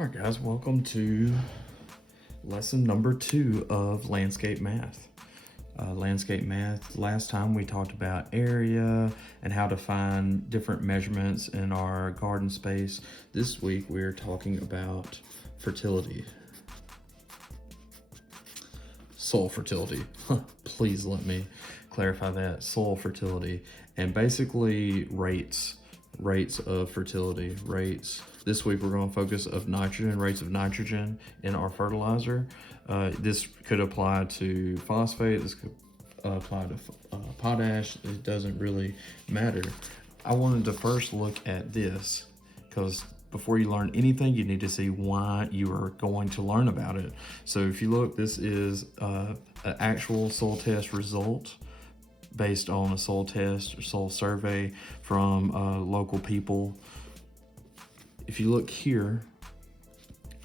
All right, guys, welcome to lesson number 2 of landscape math. Landscape math, last time we talked about area and how to find different measurements in our garden space. This week we're talking about fertility. Soil fertility. Please let me clarify that. Soil fertility. And basically rates of fertility. This week we're going to focus of nitrogen, rates of nitrogen in our fertilizer. This could apply to phosphate. This could apply to potash. It doesn't really matter. I wanted to first look at this because before you learn anything, you need to see why you are going to learn about it. So if you look, this is an actual soil test result based on a soil test or soil survey from local people. If you look here,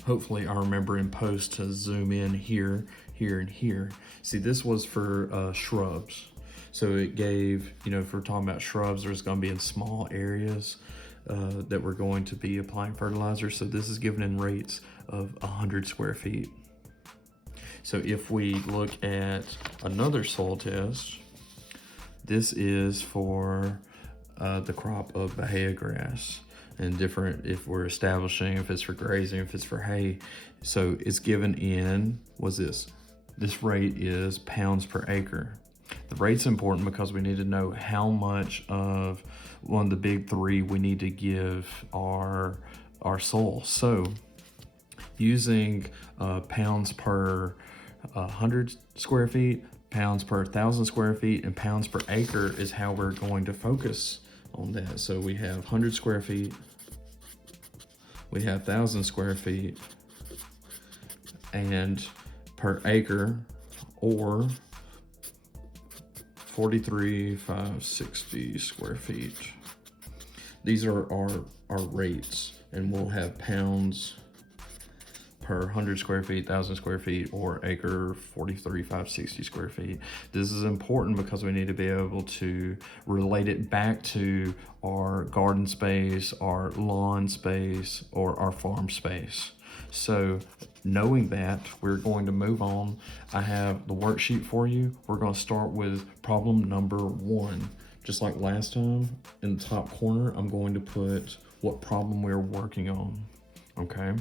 hopefully I remember in post to zoom in here, here, and here. See, this was for shrubs. So it gave, if we're talking about shrubs, there's going to be in small areas that we're going to be applying fertilizer. So this is given in rates of 100 square feet. So if we look at another soil test, this is for the crop of Bahia grass and different, if we're establishing, if it's for grazing, if it's for hay. So it's given in, this rate is pounds per acre. The rate's important because we need to know how much of one of the big three we need to give our soil. So using pounds per 100 square feet, pounds per 1,000 square feet, and pounds per acre is how we're going to focus on that. So we have 100 square feet, we have 1,000 square feet, and per acre, or 43,560 square feet. These are our rates, and we'll have pounds per 100 square feet, 1,000 square feet, or acre, 43,560 square feet. This is important because we need to be able to relate it back to our garden space, our lawn space, or our farm space. So knowing that, we're going to move on. I have the worksheet for you. We're going to start with problem number 1. Just like last time, in the top corner, I'm going to put what problem we're working on, okay?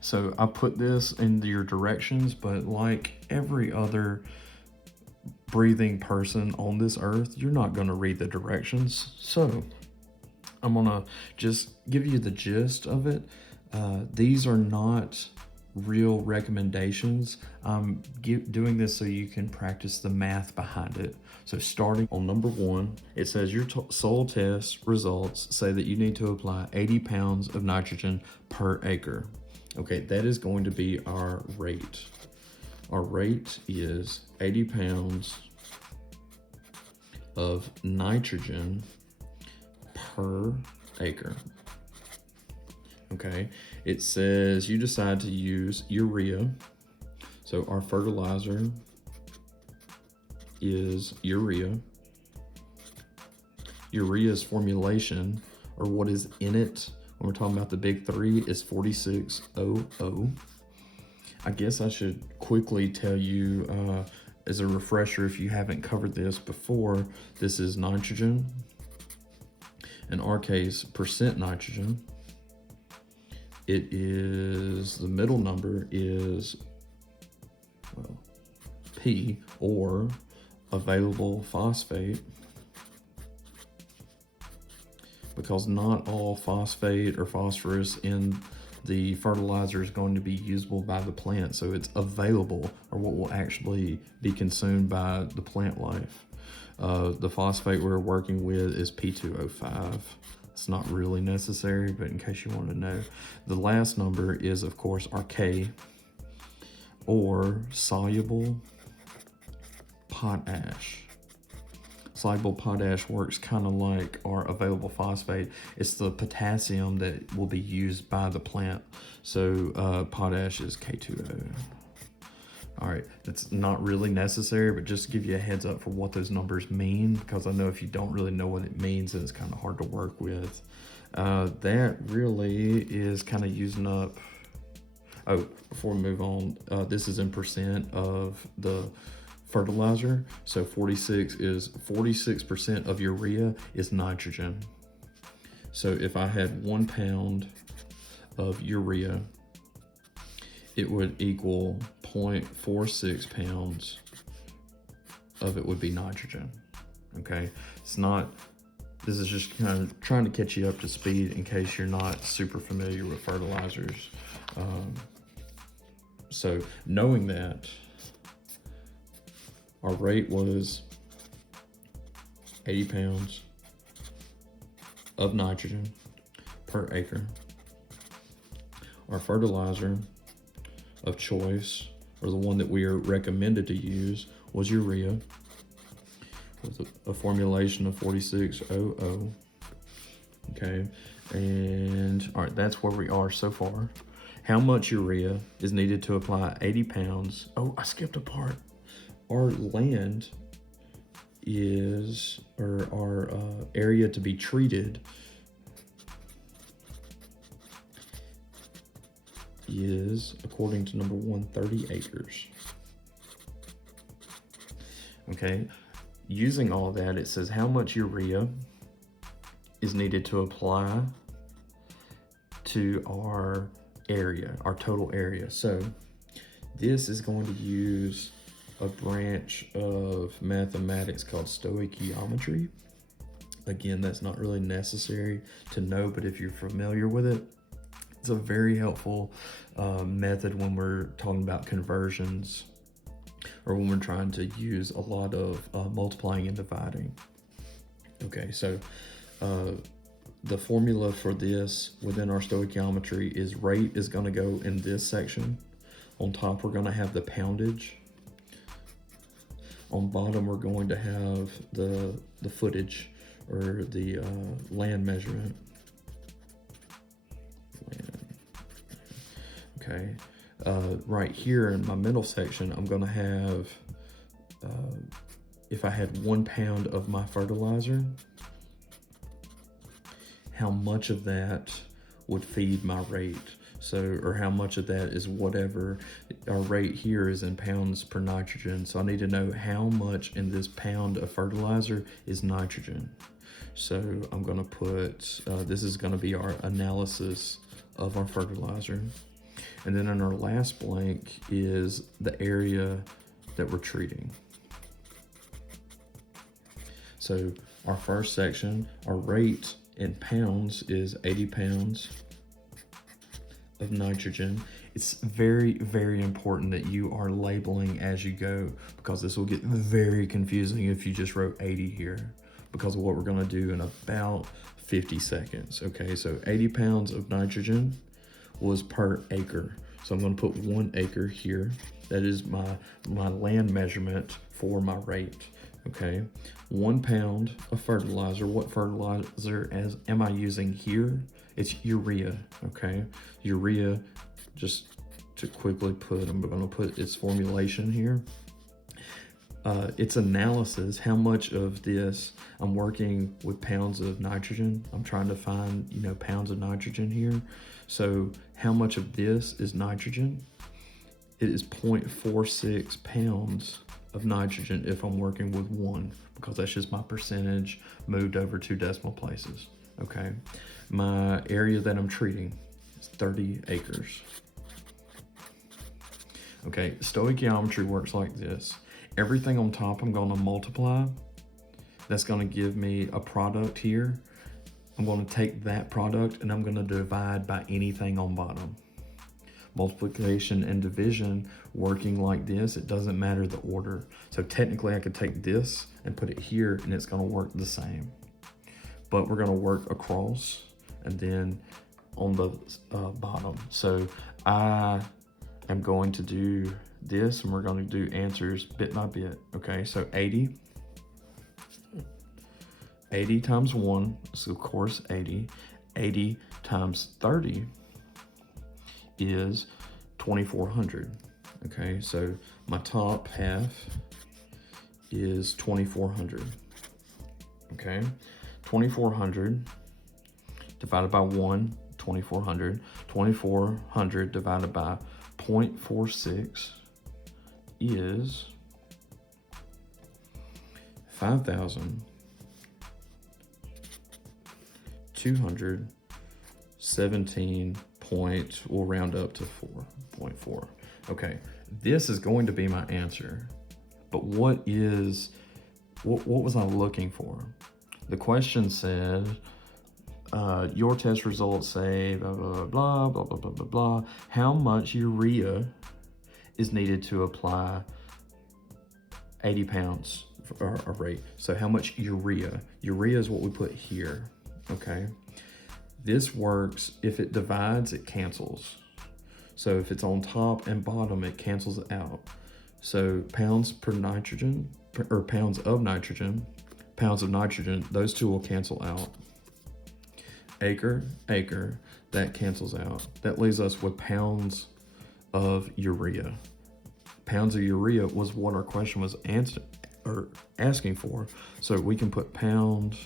So I put this in your directions, but like every other breathing person on this earth, you're not going to read the directions. So I'm going to just give you the gist of it. These are not real recommendations. I'm doing this so you can practice the math behind it. So starting on number 1, it says your soil test results say that you need to apply 80 pounds of nitrogen per acre. Okay, that is going to be our rate. Our rate is 80 pounds of nitrogen per acre. Okay, it says you decide to use urea. So our fertilizer is urea. Urea's formulation, or what is in it, when we're talking about the big three, is 4600. I guess I should quickly tell you as a refresher, if you haven't covered this before, this is nitrogen. In our case, percent nitrogen. It is, the middle number is, P, or available phosphate, because not all phosphate or phosphorus in the fertilizer is going to be usable by the plant. So it's available, or what will actually be consumed by the plant life. The phosphate we're working with is P2O5. It's not really necessary, but in case you want to know. The last number is, of course, our K, or soluble potash. Soluble potash works kind of like our available phosphate. It's the potassium that will be used by the plant. So potash is K2O. All right, it's not really necessary, but just to give you a heads up for what those numbers mean, because I know if you don't really know what it means, then it's kind of hard to work with. That really is kind of using up, oh, before we move on, this is in percent of the fertilizer. So 46% of urea is nitrogen. So if I had 1 pound of urea, it would equal 0.46 pounds of it would be nitrogen. Okay, this is just kind of trying to catch you up to speed in case you're not super familiar with fertilizers. So knowing that, our rate was 80 pounds of nitrogen per acre. Our fertilizer of choice, or the one that we are recommended to use, was urea with a formulation of 4600. Okay, and all right, that's where we are so far. How much urea is needed to apply 80 pounds? Oh, I skipped a part. Our land is, or our area to be treated is, according to number 1, 30 acres. Okay, using all that, it says how much urea is needed to apply to our area, our total area. So this is going to use a branch of mathematics called Stoichiometry. Again, that's not really necessary to know, but if you're familiar with it, it's a very helpful method when we're talking about conversions, or when we're trying to use a lot of multiplying and dividing. Okay, so the formula for this within our stoichiometry is rate is going to go in this section. On top, we're going to have the poundage. On bottom, we're going to have the footage, or the land measurement. Okay, right here in my middle section, I'm going to have, if I had 1 pound of my fertilizer, how much of that would feed my rate. So, or how much of that is whatever. Our rate here is in pounds per nitrogen. So I need to know how much in this pound of fertilizer is nitrogen. So I'm gonna put, this is gonna be our analysis of our fertilizer. And then in our last blank is the area that we're treating. So our first section, our rate in pounds is 80 pounds of nitrogen. It's very, very important that you are labeling as you go, because this will get very confusing if you just wrote 80 here, because of what we're gonna do in about 50 seconds. Okay, so 80 pounds of nitrogen was per acre. So I'm gonna put 1 acre here. That is my land measurement for my rate. Okay, 1 pound of fertilizer. What fertilizer am I using here? It's urea. Okay, urea, just to quickly put, I'm gonna put its formulation here. Its analysis, how much of this, I'm working with pounds of nitrogen. I'm trying to find, pounds of nitrogen here. So how much of this is nitrogen? It is 0.46 pounds of nitrogen if I'm working with 1, because that's just my percentage moved over 2 decimal places. Okay, my area that I'm treating is 30 acres. Okay, stoichiometry works like this. Everything on top I'm going to multiply. That's going to give me a product here. I'm going to take that product and I'm going to divide by anything on bottom. Multiplication and division working like this, it doesn't matter the order. So technically I could take this and put it here and it's going to work the same. But we're going to work across and then on the bottom. So I am going to do this and we're going to do answers bit by bit. Okay, so 80 times 1 is of course 80. 80 times 30 is 2400. Okay, so my top half is 2,400. Okay, 2,400 divided by 1, 2,400. 2,400 divided by 0.46 is 5,217 point, we'll round up to 4.4. Okay, this is going to be my answer. But what was I looking for? The question said, your test results say blah, blah, blah, blah, blah, blah, blah, blah. How much urea is needed to apply 80 pounds of rate? So how much urea? Urea is what we put here, okay? This works, if it divides, it cancels. So if it's on top and bottom, it cancels it out. So pounds per nitrogen, or pounds of nitrogen, those two will cancel out. Acre, that cancels out. That leaves us with pounds of urea. Pounds of urea was what our question was asking for. So we can put pound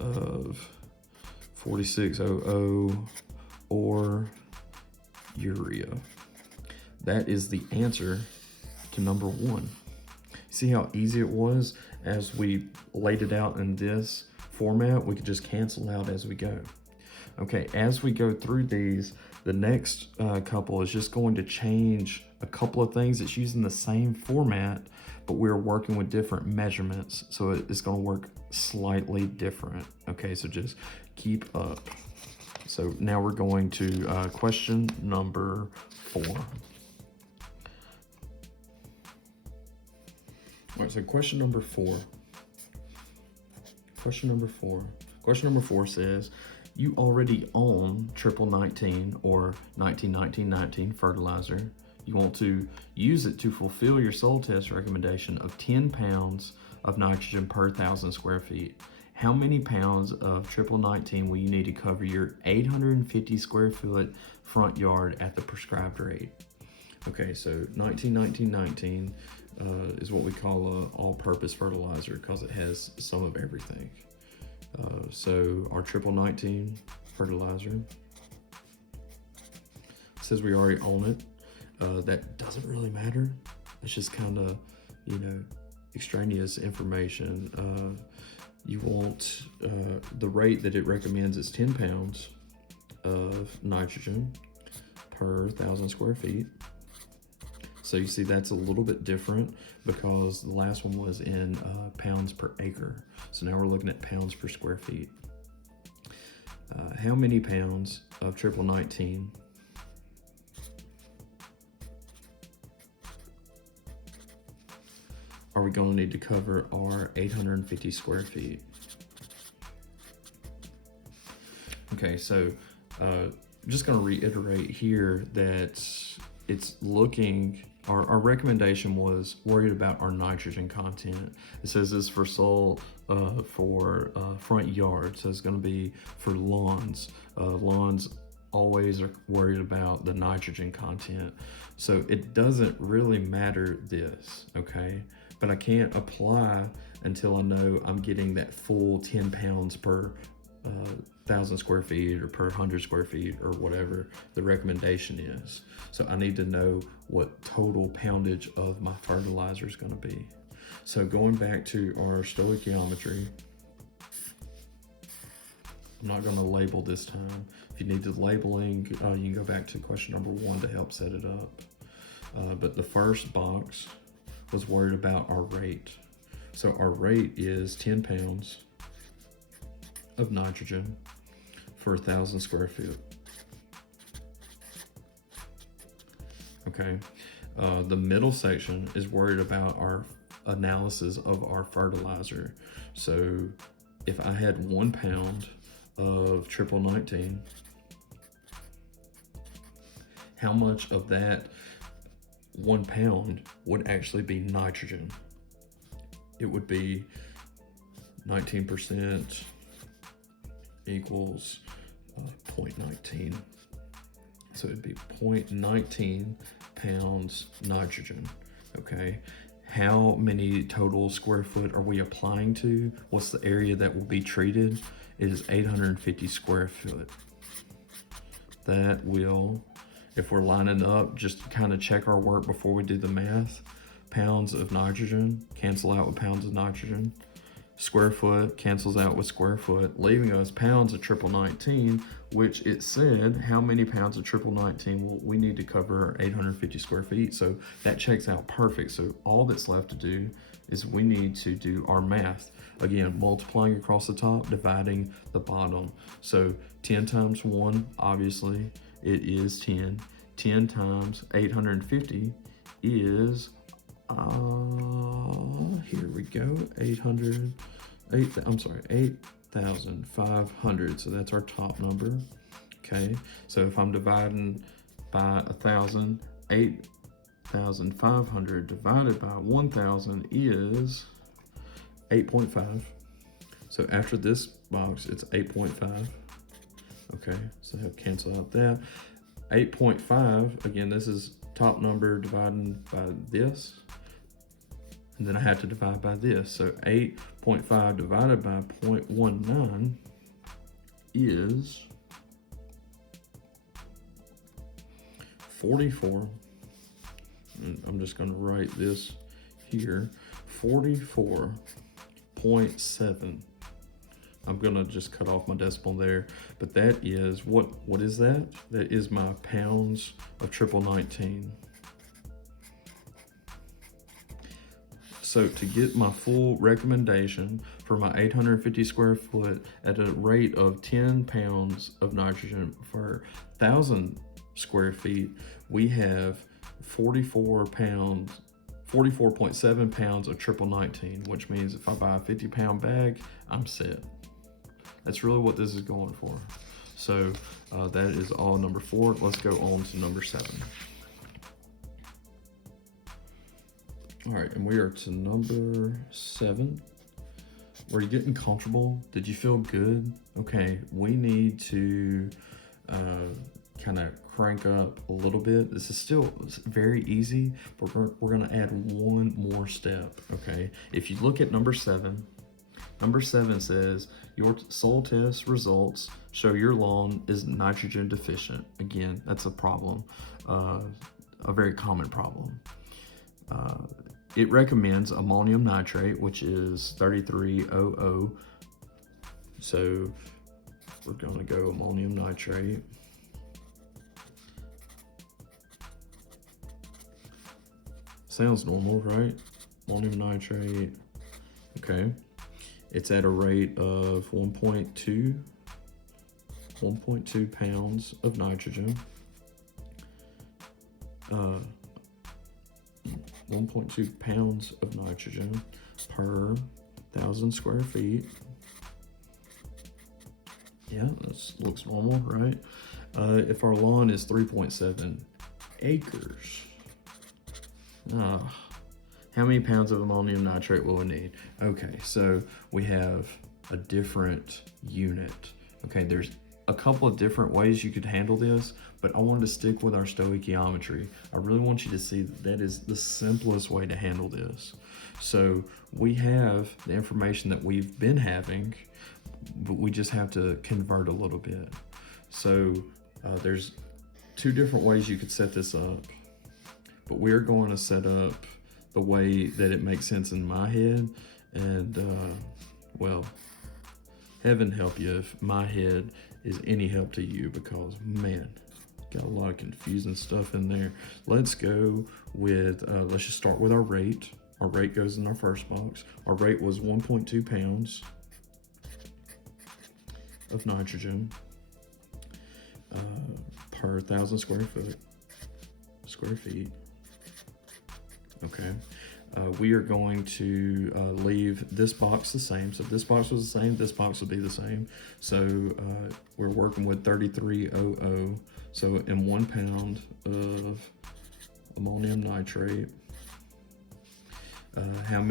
of 4600 or urea. That is the answer to number 1. See how easy it was? As we laid it out in this format, we could just cancel out as we go. Okay, as we go through these, the next couple is just going to change a couple of things. It's using the same format, but we're working with different measurements, so it's going to work slightly different. Okay, so just keep up. So now we're going to question number 4. All right, so question number 4. Question number 4 says, you already own 1919 or 1919 fertilizer. You want to use it to fulfill your soil test recommendation of 10 pounds of nitrogen per 1,000 square feet. How many pounds of 1919 will you need to cover your 850 square foot front yard at the prescribed rate? Okay, so 1919 is what we call an all-purpose fertilizer because it has some of everything. So our 1919 fertilizer, says we already own it. That doesn't really matter. It's just kind of, extraneous information. You want the rate that it recommends is 10 pounds of nitrogen per 1,000 square feet. So you see that's a little bit different because the last one was in pounds per acre. So now we're looking at pounds per square feet. How many pounds of 1919 are we going to need to cover our 850 square feet? Okay, so I'm just going to reiterate here that it's looking, our recommendation was worried about our nitrogen content. It says this for soil for front yard, so it's going to be for lawns. Lawns always are worried about the nitrogen content. So it doesn't really matter this, okay? But I can't apply until I know I'm getting that full 10 pounds per 1,000 square feet or per 100 square feet or whatever the recommendation is. So I need to know what total poundage of my fertilizer is going to be. So going back to our stoichiometry, I'm not going to label this time. If you need the labeling, you can go back to question number 1 to help set it up. But the first box was worried about our rate. So our rate is 10 pounds of nitrogen for 1,000 square feet. Okay, the middle section is worried about our analysis of our fertilizer. So if I had 1 pound of 1919, how much of that 1 pound would actually be nitrogen? It would be 19% equals 0.19. So it'd be 0.19 pounds nitrogen, okay? How many total square foot are we applying to? What's the area that will be treated? It is 850 square foot. That will, if we're lining up, just to kind of check our work before we do the math, pounds of nitrogen cancel out with pounds of nitrogen. Square foot cancels out with square foot, leaving us pounds of triple 19, which it said how many pounds of triple 19 well, we need to cover 850 square feet. So that checks out perfect. So all that's left to do is we need to do our math. Again, multiplying across the top, dividing the bottom. So 10 times 1, obviously, it is 10. 10 times 850 is, here we go, 8,500. So that's our top number. Okay, so if I'm dividing by 1,000, 8,500 divided by 1,000 is 8.5. So after this box, it's 8.5. Okay, so I have cancel out that. 8.5, again, this is top number dividing by this. And then I have to divide by this. So 8.5 divided by 0.19 is 44. And I'm just going to write this here. 44.7. I'm going to just cut off my decimal there. But that is, what is that? That is my pounds of triple 19. So to get my full recommendation for my 850 square foot at a rate of 10 pounds of nitrogen per 1,000 square feet, we have 44.7 pounds of triple 19, which means if I buy a 50-pound bag, I'm set. That's really what this is going for. So that is all number 4. Let's go on to number 7. All right, and we are to number 7. Were you getting comfortable? Did you feel good? Okay, we need to kind of crank up a little bit. This is still very easy, but we're gonna add one more step, okay? If you look at number 7, number 7 says, your soil test results show your lawn is nitrogen deficient. Again, that's a problem, a very common problem. It recommends ammonium nitrate, which is 3300. So we're gonna go ammonium nitrate. Sounds normal, right? Ammonium nitrate, okay. It's at a rate of 1.2 pounds of nitrogen. 1.2 pounds of nitrogen per 1,000 square feet. Yeah, that looks normal, right? If our lawn is 3.7 acres, how many pounds of ammonium nitrate will we need? Okay, so we have a different unit. Okay, there's a couple of different ways you could handle this, but I wanted to stick with our stoichiometry. I really want you to see that is the simplest way to handle this. So we have the information that we've been having, but we just have to convert a little bit. So there's 2 different ways you could set this up, but we're going to set up the way that it makes sense in my head. And well, heaven help you if my head is any help to you, because man, got a lot of confusing stuff in there. Let's go with, let's just start with our rate. Our rate goes in our first box. Our rate was 1.2 pounds of nitrogen per 1,000 square feet. Okay. We are going to leave this box the same. So if this box was the same, this box will be the same. So we're working with 3300. So in 1 pound of ammonium nitrate, how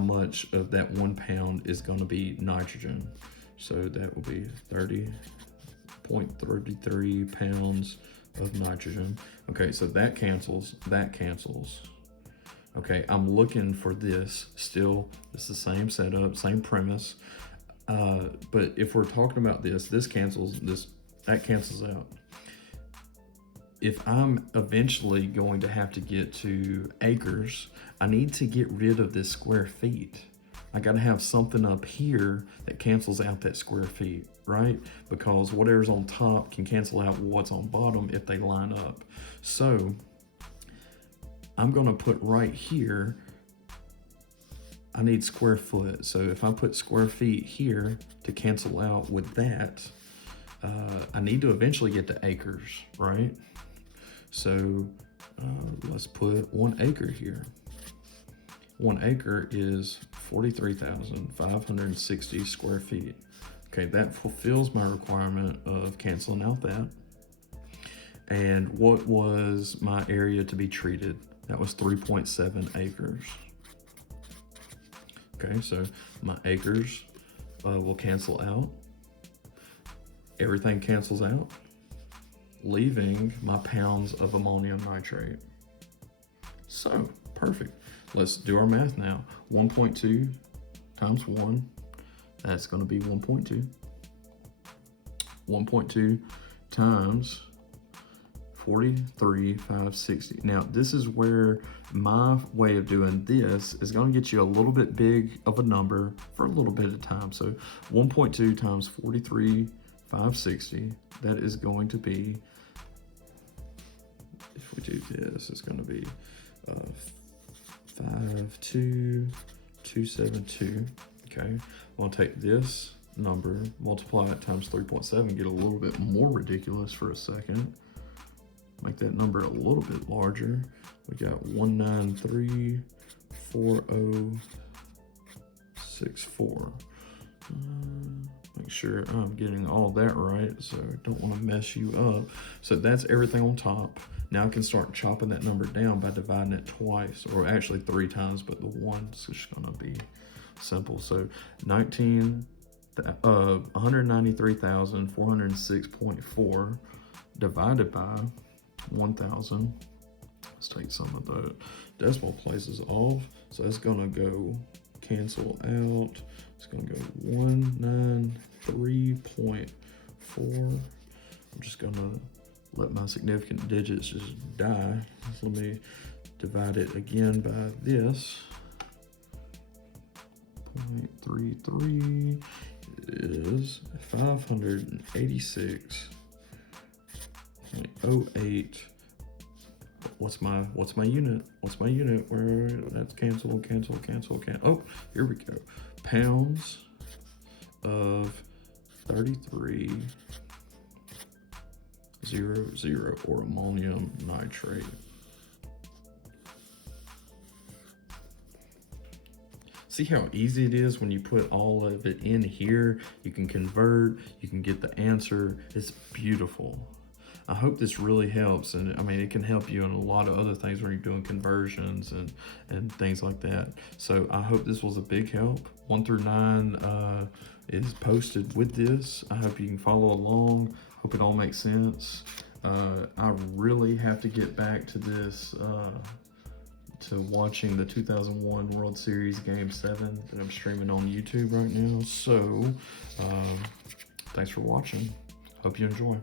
much of that 1 pound is going to be nitrogen? So that will be 30.33 pounds of nitrogen. Okay, so that cancels, that cancels. Okay, I'm looking for this still. It's the same setup, same premise. But if we're talking about this cancels, that cancels out. If I'm eventually going to have to get to acres, I need to get rid of this square feet. I gotta have something up here that cancels out that square feet, right? Because whatever's on top can cancel out what's on bottom if they line up. So I'm gonna put right here, I need square foot. So if I put square feet here to cancel out with that, I need to eventually get to acres, right? So let's put 1 acre here. 1 acre is 43,560 square feet. Okay, that fulfills my requirement of canceling out that. And what was my area to be treated? That was 3.7 acres. Okay, so my acres will cancel out. Everything cancels out, leaving my pounds of ammonium nitrate. So, perfect. Let's do our math now. 1.2 times 1, that's going to be 1.2. 1.2 times 43,560. Now, this is where my way of doing this is going to get you a little bit big of a number for a little bit of time. So 1.2 times 43,560, that is going to be, if we do this, it's going to be 52272. Okay, I'm going to take this number, multiply it times 3.7, get a little bit more ridiculous for a second. Make that number a little bit larger. We got 1934064. Make sure I'm getting all that right, so I don't want to mess you up. So that's everything on top. Now I can start chopping that number down by dividing it twice, or actually 3 times, but the one's just gonna be simple. So 193,406.4 divided by 1,000. Let's take some of the decimal places off. So that's gonna go cancel out. It's gonna go 193.4. I'm just gonna let my significant digits just die. So let me divide it again by this. 0.33 is 586.08. What's my unit? What's my unit? Where that's cancel. Oh, here we go. Pounds of 3300, or ammonium nitrate. See how easy it is when you put all of it in here? You can convert, you can get the answer. It's beautiful. I hope this really helps, and I mean, it can help you in a lot of other things when you're doing conversions and things like that. So I hope this was a big help. 1 through 9 is posted with this. I hope you can follow along. Hope it all makes sense. I really have to get back to this, to watching the 2001 World Series Game 7 that I'm streaming on YouTube right now. So thanks for watching. Hope you enjoy.